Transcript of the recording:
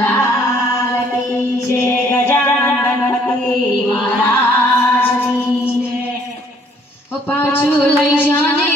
લાલ કી જય ગજાનન ગણપતિ મહારાજની જય. ઓ પાછું લઈ જાને